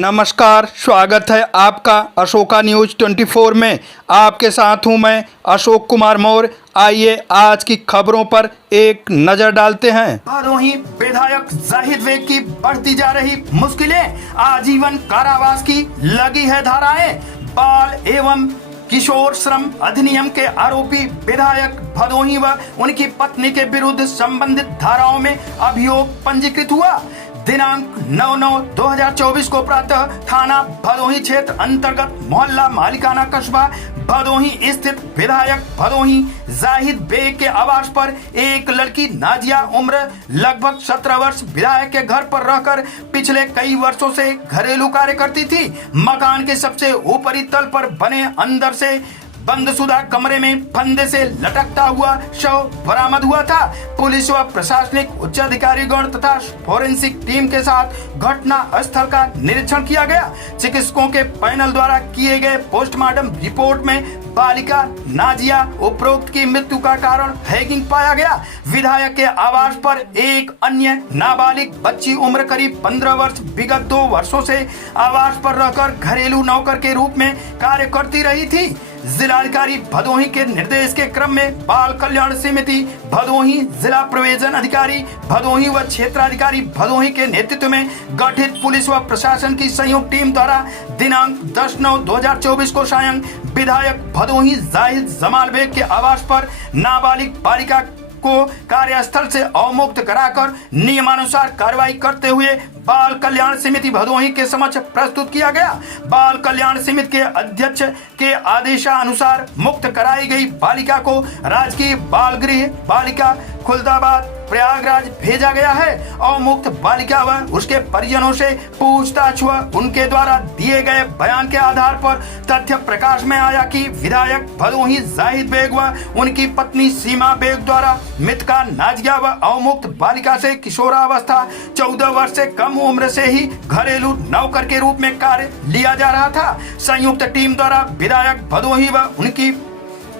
नमस्कार, स्वागत है आपका अशोका न्यूज 24 में। आपके साथ हूं मैं अशोक कुमार मौर्य। आइए आज की खबरों पर एक नजर डालते हैं। भदोही विधायक जाहिद बेग की बढ़ती जा रही मुश्किलें, आजीवन कारावास की लगी है धाराएं। बाल एवं किशोर श्रम अधिनियम के आरोपी विधायक भदोही व उनकी पत्नी के विरुद्ध संबंधित धाराओं में अभियोग पंजीकृत हुआ। दिनांक 9/9/2024 को प्रातः थाना भदोही क्षेत्र अंतर्गत मोहल्ला मालिकाना कस्बा भदोही स्थित विधायक भदोही जाहिद बेग के आवास पर एक लड़की नाजिया उम्र लगभग 17 वर्ष विधायक के घर पर रहकर पिछले कई वर्षों से घरेलू कार्य करती थी। मकान के सबसे ऊपरी तल पर बने अंदर से बंदशुदा कमरे में फंदे से लटकता हुआ शव बरामद हुआ था। पुलिस व प्रशासनिक उच्च अधिकारीगण तथा फोरेंसिक टीम के साथ घटना स्थल का निरीक्षण किया गया। चिकित्सकों के पैनल द्वारा किए गए पोस्टमार्टम रिपोर्ट में बालिका नाजिया उपरोक्त की मृत्यु का कारण हैगिंग पाया गया। विधायक के आवास पर एक अन्य नाबालिग बच्ची उम्र करीब 15 वर्ष विगत 2 वर्षों से आवास पर रहकर घरेलू नौकर के रूप में कार्य करती रही थी। जिलाधिकारी भदोही के निर्देश के क्रम में बाल कल्याण समिति भदोही, जिला प्रवेशन अधिकारी भदोही व क्षेत्राधिकारी भदोही के नेतृत्व में गठित पुलिस व प्रशासन की संयुक्त टीम द्वारा दिनांक 10/9/2024 को सायं विधायक भदोही जाहिद जमाल बेग के आवास पर नाबालिग बालिका को कार्यस्थल से अवमुक्त कराकर नियमानुसार कार्रवाई करते हुए बाल कल्याण समिति भदोही के समक्ष प्रस्तुत किया गया। बाल कल्याण समिति के अध्यक्ष के आदेशानुसार मुक्त कराई गई बालिका को राजकीय बाल गृह बालिका खुलदाबाद प्रयागराज भेजा गया है। अवमुक्त बालिका व उसके परिजनों से पूछताछ व उनके द्वारा दिए गए बयान के आधार पर तथ्य प्रकाश में आया कि विधायक भदोही जाहिद बेग व उनकी पत्नी सीमा बेग द्वारा मृतका नाजिया व अवमुक्त बालिका से किशोरावस्था 14 वर्ष से कम उम्र से ही घरेलू नौकर के रूप में कार्य लिया जा रहा था। संयुक्त टीम द्वारा विधायक भदोही व उनकी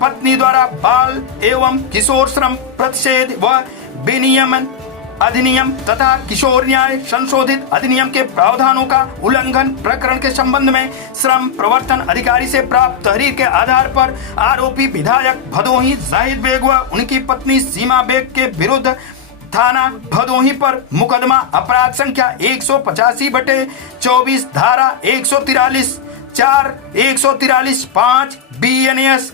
पत्नी द्वारा बाल एवं किशोर श्रम प्रतिषेध व विनियमन अधिनियम तथा किशोर न्याय संशोधित अधिनियम के प्रावधानों का उल्लंघन प्रकरण के संबंध में श्रम प्रवर्तन अधिकारी से प्राप्त तहरीर के आधार पर आरोपी विधायक भदोही जाहिद बेग व उनकी पत्नी सीमा बेग के विरुद्ध थाना भदोही पर मुकदमा अपराध संख्या 185/24 धारा 143(4), 143(5) BNS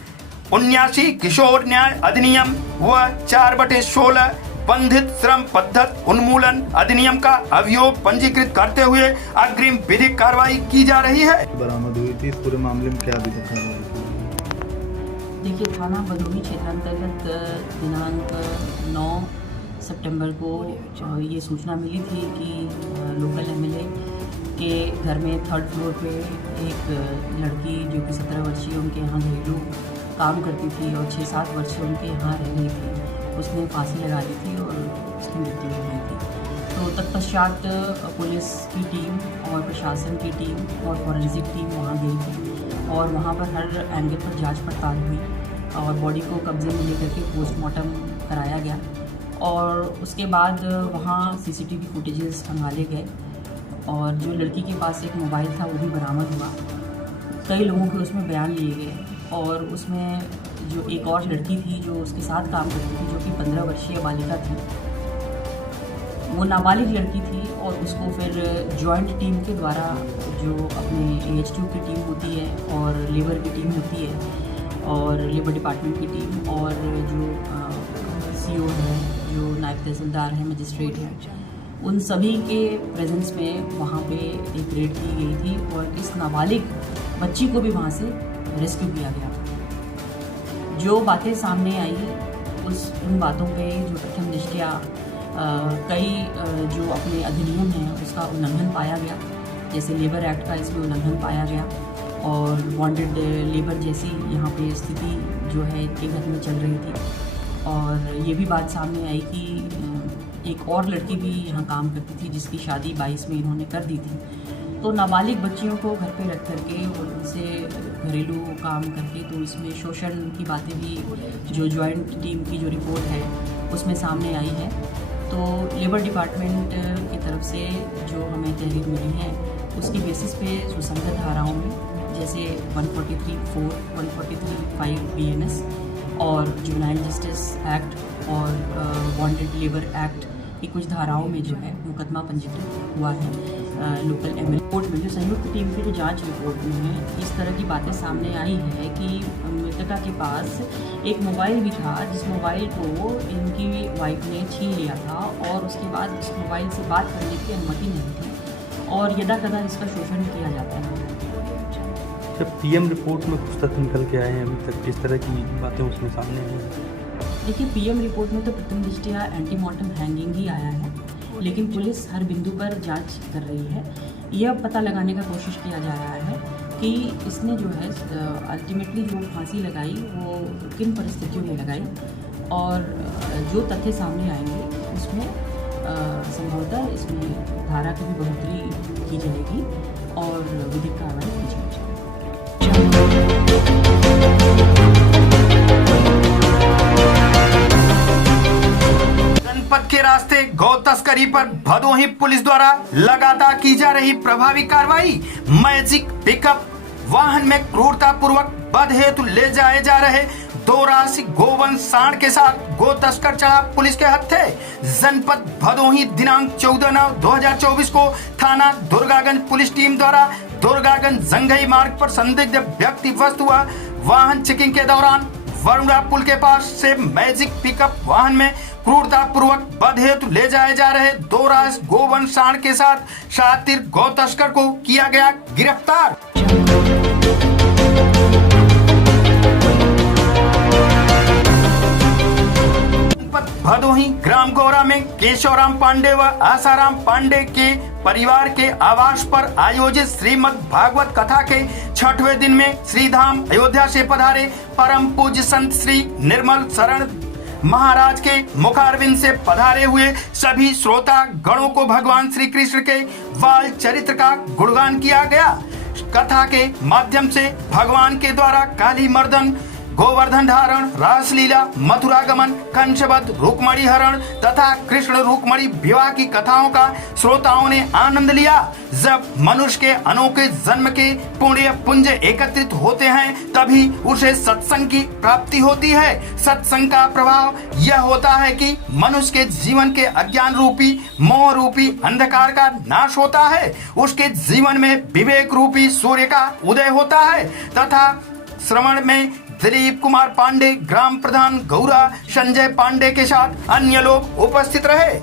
79 किशोर न्याय अधिनियम व 4/16 बंधित श्रम पद्धत उन्मूलन अधिनियम का अभियोग पंजीकृत करते हुए अग्रिम विधिक कार्रवाई की जा रही है। बरामद हुई थी, इस पूरे मामले में क्या अभी तक है? देखिए, थाना भदोही क्षेत्र अंतर्गत दिनांक 9 सितंबर को ये सूचना मिली थी कि लोकल MLA के घर में 3rd फ्लोर पे एक लड़की जो कि 17 वर्षीय उनके यहाँ घरेलू काम करती थी और 6-7 वर्ष उनके यहाँ रह गई थी। उसने फांसी लगा ली थी और उसकी मृत्यु हो गई थी। तो तत्पश्चात पुलिस की टीम और प्रशासन की टीम और फॉरेंसिक टीम वहाँ गई थी और वहाँ पर हर एंगल पर जांच पड़ताल हुई और बॉडी को कब्जे में लेकर के पोस्टमार्टम कराया गया और उसके बाद वहाँ CCTV फुटेजेस खंगाले गए और जो लड़की के पास एक मोबाइल था वो भी बरामद हुआ। कई लोगों के उसमें बयान लिए गए और उसमें जो एक और लड़की थी जो उसके साथ काम करती थी, जो कि 15 वर्षीय बालिका थी, वो नाबालिग लड़की थी और उसको फिर जॉइंट टीम के द्वारा जो अपने AHQ की टीम होती है और लेबर की टीम होती है और लेबर डिपार्टमेंट की टीम और जो CO है, जो नायब तहसीलदार है, मजिस्ट्रेट है, उन सभी के प्रेजेंस में वहाँ पे एक रेड की गई थी और इस नाबालिग बच्ची को भी वहाँ से रेस्क्यू किया गया। जो बातें सामने आई उन बातों पे जो प्रथम दृष्टया कई जो अपने अधिनियम है उसका उल्लंघन पाया गया, जैसे लेबर एक्ट का इसमें उल्लंघन पाया गया और बॉन्डेड लेबर जैसी यहाँ पे स्थिति जो है इनके घर में चल रही थी। और ये भी बात सामने आई कि एक और लड़की भी यहाँ काम करती थी जिसकी शादी 22 में इन्होंने कर दी थी। तो नाबालिग बच्चियों को घर पे रख करके और उनसे घरेलू काम करके तो इसमें शोषण की बातें भी जो जॉइंट टीम की जो रिपोर्ट है उसमें सामने आई है। तो लेबर डिपार्टमेंट की तरफ से जो हमें तहरीर मिली है उसकी बेसिस पे सुसंगत धाराओं में जैसे 143(4), 143(5) BNS और जुवेनाइल जस्टिस एक्ट और बॉन्डेड लेबर एक्ट की कुछ धाराओं में जो है मुकदमा पंजीकृत हुआ है। लोकल ML कोर्ट में जो संयुक्त टीम की जो जांच रिपोर्ट में है इस तरह की बातें सामने आई है कि मृतका के पास एक मोबाइल भी था जिस मोबाइल को इनकी वाइफ ने छीन लिया था और उसके बाद उस मोबाइल से बात करने की अनुमति नहीं थी और यदा कदा इसका शोषण किया जाता है। जब PM रिपोर्ट में कुछ तथ्य निकल के आए हैं अभी तक किस तरह की बातें उसमें सामने आई हैं? देखिए PM रिपोर्ट में तो प्रथम दृष्टया एंटीमॉर्टम हैंगिंग ही आया है, लेकिन पुलिस हर बिंदु पर जांच कर रही है। यह पता लगाने का कोशिश किया जा रहा है कि इसने जो है अल्टीमेटली जो फांसी लगाई वो किन परिस्थितियों में लगाई और जो तथ्य सामने आएंगे उसमें संभवतः इसमें धारा की भी बढ़ोतरी की जाएगी और विधिक कार्रवाई की जाएगी। जनपद के रास्ते गौ तस्करी पर भदोही पुलिस द्वारा लगातार की जा रही प्रभावी कार्रवाई। मैजिक पिकअप वाहन में क्रूरता पूर्वक बध हेतु ले जाए जा रहे 2 राशि गोवंश सांड के साथ गो तस्कर चढ़ा पुलिस के हत्थे। जनपद भदोही दिनांक 14/9/2024 को थाना दुर्गागंज पुलिस टीम द्वारा दुर्गागंज जंघई मार्ग पर संदिग्ध व्यक्ति वस्तु व वाहन चेकिंग के दौरान वरुणा पुल के पास से मैजिक पिकअप वाहन में क्रूरता पूर्वक बध हेतु ले जाए जा रहे 2 राशि गोवंश सांड के साथ शातिर गौ तस्कर को किया गया गिरफ्तार। भदोही ग्राम गौरा में केशवराम पांडे व आसाराम पांडे के परिवार के आवास पर आयोजित श्रीमद् भागवत कथा के 6वें दिन में श्रीधाम अयोध्या से पधारे परम पूज्य संत श्री निर्मल शरण महाराज के मुखारविंद से पधारे हुए सभी श्रोता गणों को भगवान श्री कृष्ण के बाल चरित्र का गुणगान किया गया। कथा के माध्यम से भगवान के द्वारा काली मर्दन, गोवर्धन धारण, रासलीला, मथुरागमन, कंसवध, रुक्मणी हरण तथा कृष्ण रुक्मणी विवाह की कथाओं का श्रोताओं ने आनंद लिया। जब मनुष्य के अनोखे जन्म के पुण्य पुंज एकत्रित होते हैं तभी उसे सत्संग की प्राप्ति होती है। सत्संग का प्रभाव यह होता है कि मनुष्य के जीवन के अज्ञान रूपी मोह रूपी अंधकार का नाश होता है, उसके जीवन में विवेक रूपी सूर्य का उदय होता है तथा श्रवण में दिलीप कुमार पांडे, ग्राम प्रधान गौरा, संजय पांडे के साथ अन्य लोग उपस्थित रहे।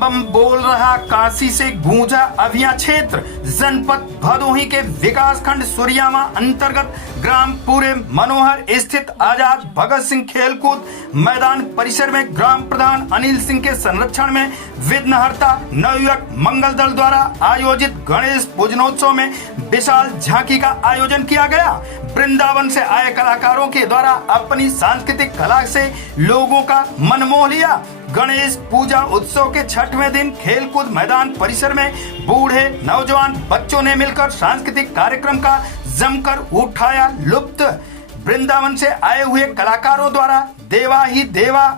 बम बोल रहा काशी से गूंजा अभिया क्षेत्र। जनपद भदोही के विकास खंड सुरियामा अंतर्गत ग्राम पूरे मनोहर स्थित आजाद भगत सिंह खेलकूद मैदान परिसर में ग्राम प्रधान अनिल सिंह के संरक्षण में विघ्नहर्ता नवयुवक मंगल दल द्वारा आयोजित गणेश पूजनोत्सव में विशाल झांकी का आयोजन किया गया। वृंदावन से आए कलाकारों के द्वारा अपनी सांस्कृतिक कला से लोगों का मन मोह लिया। गणेश पूजा उत्सव के 6वें दिन खेलकूद मैदान परिसर में बूढ़े नौजवान बच्चों ने मिलकर सांस्कृतिक कार्यक्रम का जमकर उठाया लुत्फ। वृंदावन से आए हुए कलाकारों द्वारा देवा ही देवा,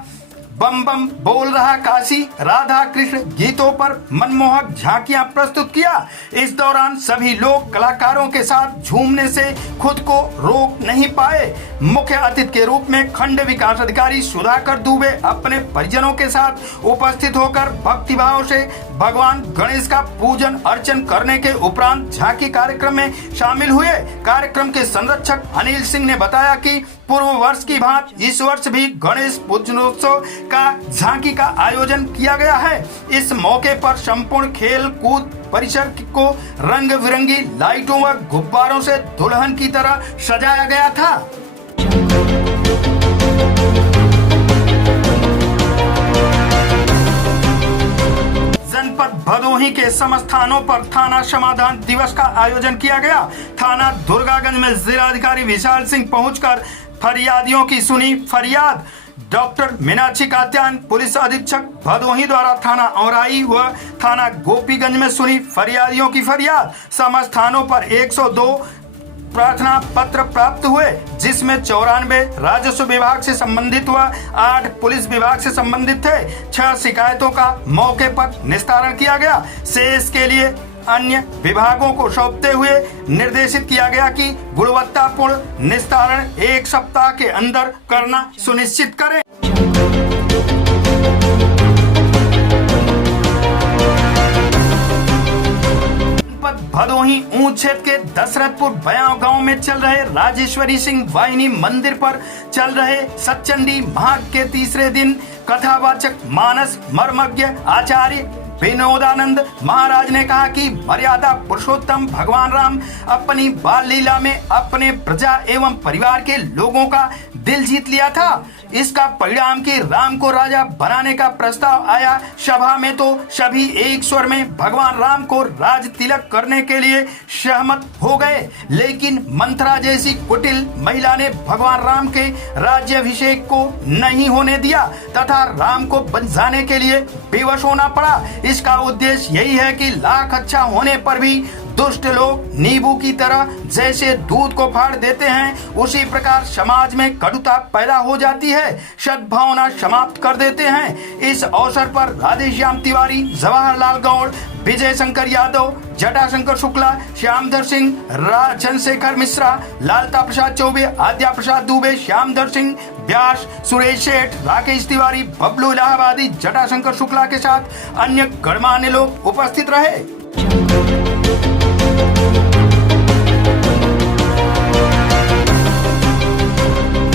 बम बम बोल रहा काशी, राधा कृष्ण गीतों पर मनमोहक झांकियां प्रस्तुत किया। इस दौरान सभी लोग कलाकारों के साथ झूमने से खुद को रोक नहीं पाए। मुख्य अतिथि के रूप में खंड विकास अधिकारी सुधाकर दुबे अपने परिजनों के साथ उपस्थित होकर भक्तिभाव से भगवान गणेश का पूजन अर्चन करने के उपरांत झांकी कार्यक्रम में शामिल हुए। कार्यक्रम के संरक्षक अनिल सिंह ने बताया कि पूर्व वर्ष की भांति इस वर्ष भी गणेश पूजनोत्सव का झांकी का आयोजन किया गया है। इस मौके पर संपूर्ण खेल कूद परिसर को रंग बिरंगी लाइटों व गुब्बारों से दुल्हन की तरह सजाया गया था। जनपद भदोही के समस्त थानों पर थाना समाधान दिवस का आयोजन किया गया। थाना दुर्गागंज में जिलाधिकारी विशाल सिंह पहुंचकर फरियादियों की सुनी फरियाद। डॉक्टर मीनाक्षी कात्यायन पुलिस अधीक्षक भदोही द्वारा थाना औराई व थाना गोपीगंज में सुनी फरियादियों की फरियाद। समस्त थानों पर 102 प्रार्थना पत्र प्राप्त हुए, जिसमें 94 राजस्व विभाग से संबंधित व 8 पुलिस विभाग से संबंधित थे। 6 शिकायतों का मौके पर निस्तारण किया गया। शेष के लिए अन्य विभागों को सौंपते हुए निर्देशित किया गया कि गुणवत्तापूर्ण निस्तारण 1 सप्ताह के अंदर करना सुनिश्चित करें। भदोही ऊंच क्षेत्र के दशरथपुर बयाव गांव में चल रहे राजेश्वरी सिंह वाहिनी मंदिर पर चल रहे सतचंडी महाग के तीसरे दिन कथावाचक मानस मर्मज्ञ आचार्य विनोदानंद महाराज ने कहा कि मर्यादा पुरुषोत्तम भगवान राम अपनी बाल लीला में अपने प्रजा एवं परिवार के लोगों का दिल जीत लिया था। इसका परिणाम कि राम को राजा बनाने का प्रस्ताव आया। सभा में तो सभी एक स्वर में भगवान राम को राज तिलक करने के लिए सहमत हो गए, लेकिन मंथरा जैसी कुटिल महिला ने भगवान राम के राज्याभिषेक को नहीं होने दिया तथा राम को बन जाने के लिए बेवश होना पड़ा। इसका उद्देश्य यही है कि लाख अच्छा होने पर भी दुष्ट लोग नींबू की तरह जैसे दूध को फाड़ देते हैं, उसी प्रकार समाज में कटुता पैदा हो जाती है, सद्भावना समाप्त कर देते हैं। इस अवसर पर राधेश्याम तिवारी, जवाहरलाल गौड़, विजय शंकर यादव, जटाशंकर शुक्ला, श्यामधर सिंह, चंद्रशेखर मिश्रा, लालता प्रसाद चौबे, आद्या प्रसाद दुबे, श्यामधर सिंह व्यास, सुरेश सेठ, राकेश तिवारी, बबलू इलाहाबादी, जटाशंकर शुक्ला के साथ अन्य गणमान्य लोग उपस्थित रहे।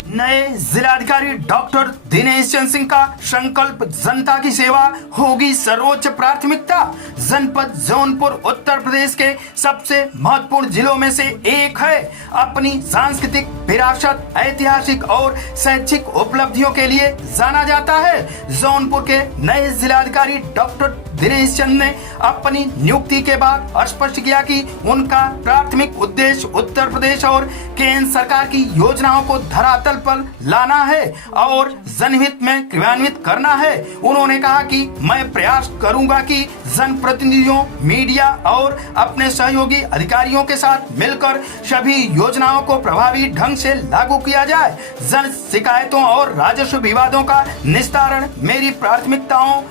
नए जिलाधिकारी डॉक्टर दिनेश चंद्र सिंह का संकल्प जनता की सेवा होगी सर्वोच्च प्राथमिकता। जनपद जौनपुर उत्तर प्रदेश के सबसे महत्वपूर्ण जिलों में से एक है। अपनी सांस्कृतिक विरासत, ऐतिहासिक और शैक्षिक उपलब्धियों के लिए जाना जाता है। जौनपुर के नए जिलाधिकारी डॉक्टर दिनेश चंद ने अपनी नियुक्ति के बाद स्पष्ट किया कि उनका प्राथमिक उद्देश्य उत्तर प्रदेश और केंद्र सरकार की योजनाओं को धरातल पर लाना है और जनहित में क्रियान्वित करना है। उन्होंने कहा कि मैं प्रयास करूंगा कि जनप्रतिनिधियों, मीडिया और अपने सहयोगी अधिकारियों के साथ मिलकर सभी योजनाओं को प्रभावी ढंग से लागू किया जाए। जन शिकायतों और राजस्व विवादों का निस्तारण मेरी प्राथमिकताओं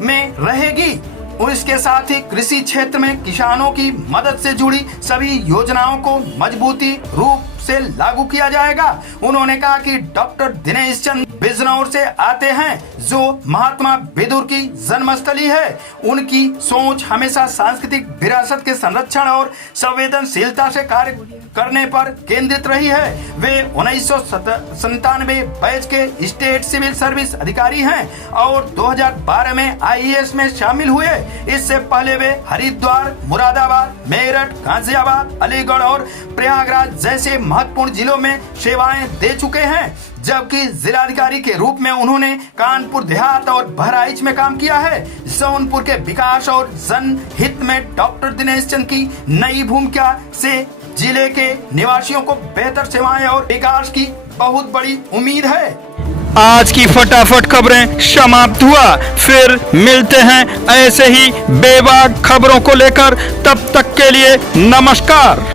में रहेगी। और इसके साथ ही कृषि क्षेत्र में किसानों की मदद से जुड़ी सभी योजनाओं को मजबूती रूप से लागू किया जाएगा। उन्होंने कहा कि डॉक्टर दिनेश चंद बिजनौर से आते हैं, जो महात्मा विदुर की जन्मस्थली है। उनकी सोच हमेशा सांस्कृतिक विरासत के संरक्षण और संवेदनशीलता से कार्य करने पर केंद्रित रही है। वे 1997 बैच के स्टेट सिविल सर्विस अधिकारी हैं और 2012 में IAS में शामिल हुए। इससे पहले वे हरिद्वार, मुरादाबाद, मेरठ, गाजियाबाद, अलीगढ़ और प्रयागराज जैसे महत्वपूर्ण जिलों में सेवाएं दे चुके हैं, जबकि जिलाधिकारी के रूप में उन्होंने कानपुर देहात और बहराइच में काम किया है। जौनपुर के विकास और जनहित में डॉक्टर दिनेश चंद की नई भूमिका से जिले के निवासियों को बेहतर सेवाएं और विकास की बहुत बड़ी उम्मीद है। आज की फटाफट खबरें समाप्त हुआ। फिर मिलते हैं ऐसे ही बेबाक खबरों को लेकर। तब तक के लिए नमस्कार।